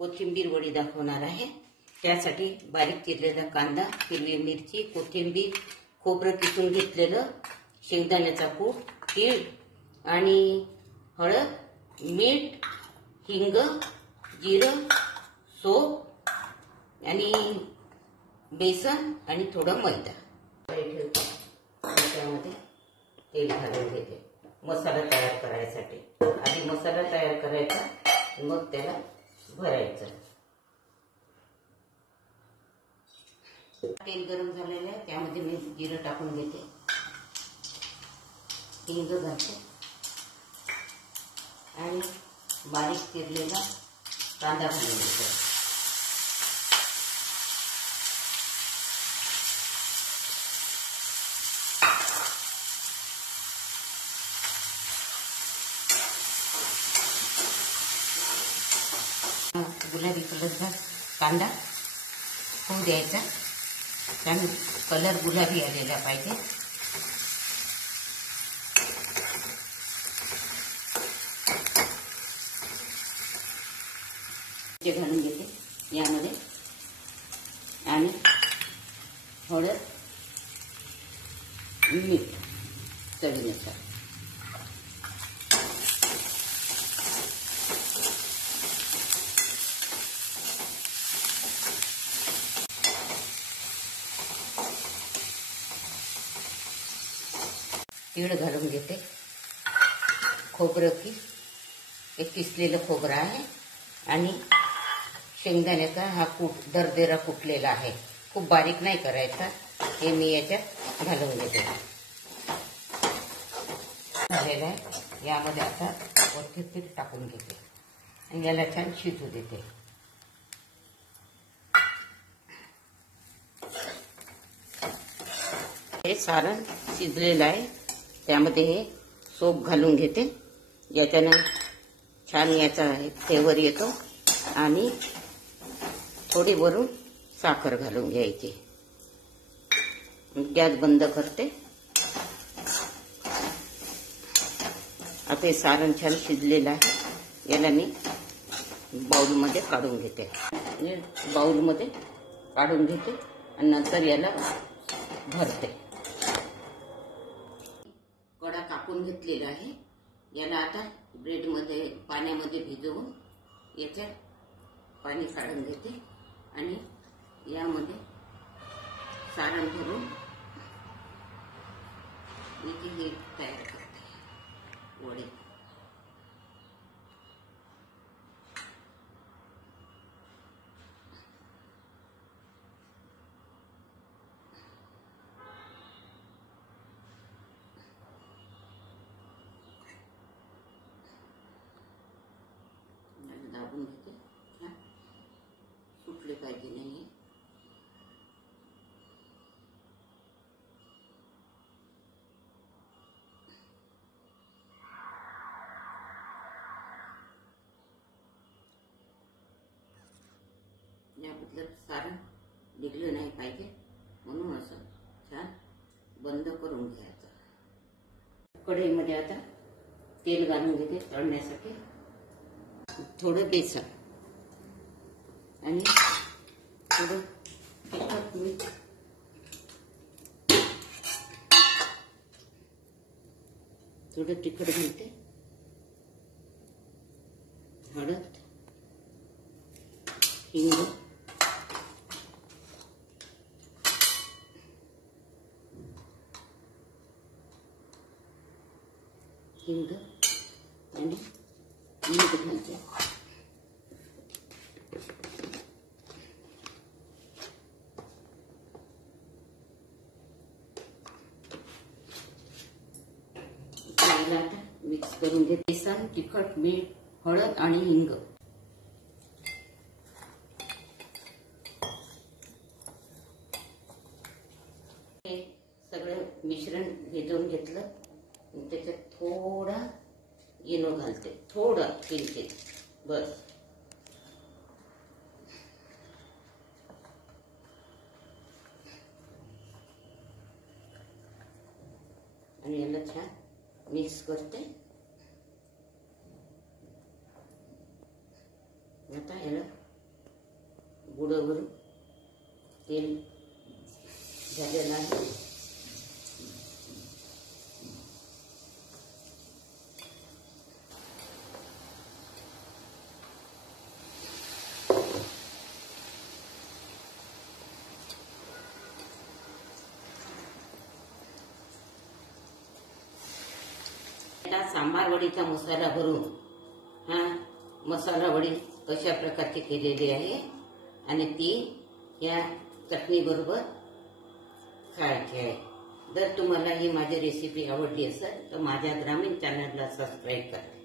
कोथिंबीर वडी दाखवणार आहे। त्यासाठी बारीक चिरलेला कांदा, हिरवी मिरची, कोथिंबीर, खोबरं किसून घेतलेलं, शेंगदाण्याचा कूट, तीळ आणि हळद, मीठ, हिंग, जिरं, सोप आणि बेसन आणि थोडा मैदा ठेवते। त्यामध्ये तेल घालून घेते मसाला तयार करायसाठी। आधी मसाला तयार करायचा, मग त्याला भरायचं। तेल गरम झालेलं आहे, त्यामध्ये मी जिरं टाकून घेते, हिंग घालते आणि बारीक चिरलेला कांदा घालून घेते। गुलाबी कलरचा कांदा होऊ द्यायचा, कारण कलर गुलाबी आलेला पाहिजे। ते घालून घेते यामध्ये आणि हळद, मीठ चवीनुसार। तीळ घालून घेते, खोबरं एक किसलेलं खोबरं आहे आणि शेंगदाण्याचा हा कूट दरदरा कुटलेला आहे, खूप बारीक नाही करायचा। हे मी याच्यात घालून घेते। झालेलं आहे, यामध्ये आता कोथिंबीर टाकून घेते आणि याला छान शिजू देते। हे सारण शिजलेलं आहे, त्यामध्ये हे सोप घालून घेते। याच्यानं छान याचा फ्लेवर येतो आणि थोडी वरून साखर घालून घ्यायची। गॅस बंद करते। आता हे सारण छान शिजलेलं आहे, याला मी बाउलमध्ये काढून घेते। बाउलमध्ये काढून घेते आणि नंतर याला भरते। कडा कापून घेतलेला आहे, याला आता ब्रेडमध्ये पाण्यामध्ये भिजवून याच्यात पाणी काढून घेते आणि यामध्ये सारण भरून इथे हे तयार करते वडे। दाबून घेते, सुटले पाहिजे नाही। याबद्दल सारण निघलं नाही पाहिजे, म्हणून असं छान बंद करून घ्यायचं। कढईमध्ये आता तेल घालून घेते तळण्यासाठी, थोडं बेसन आणि थोडं तिखट मीठ, थोडं तिखट घालते, हळद, हिंग, आणि मीठ घालते। आता मिक्स करून घेते। बेसन, तिखट, मीठ, हळद आणि हिंग हे सगळं मिश्रण भिजवून घेतलं, त्याच्यात थोडा इनो घालते, थोडा किंचित बस। आणि याला छान मिक्स करते। आता याला पुढं तेल झालेलं आहे. सांबार वडीचा मसाला भरून हा मसाला वडी अशा प्रकारची केलेली आहे आणि ती या चटणी बरोबर खायची आहे. जर तुम्हाला ही माझी रेसिपी आवडली असेल तर माझ्या ग्रामीण चॅनलला सबस्क्राईब करा.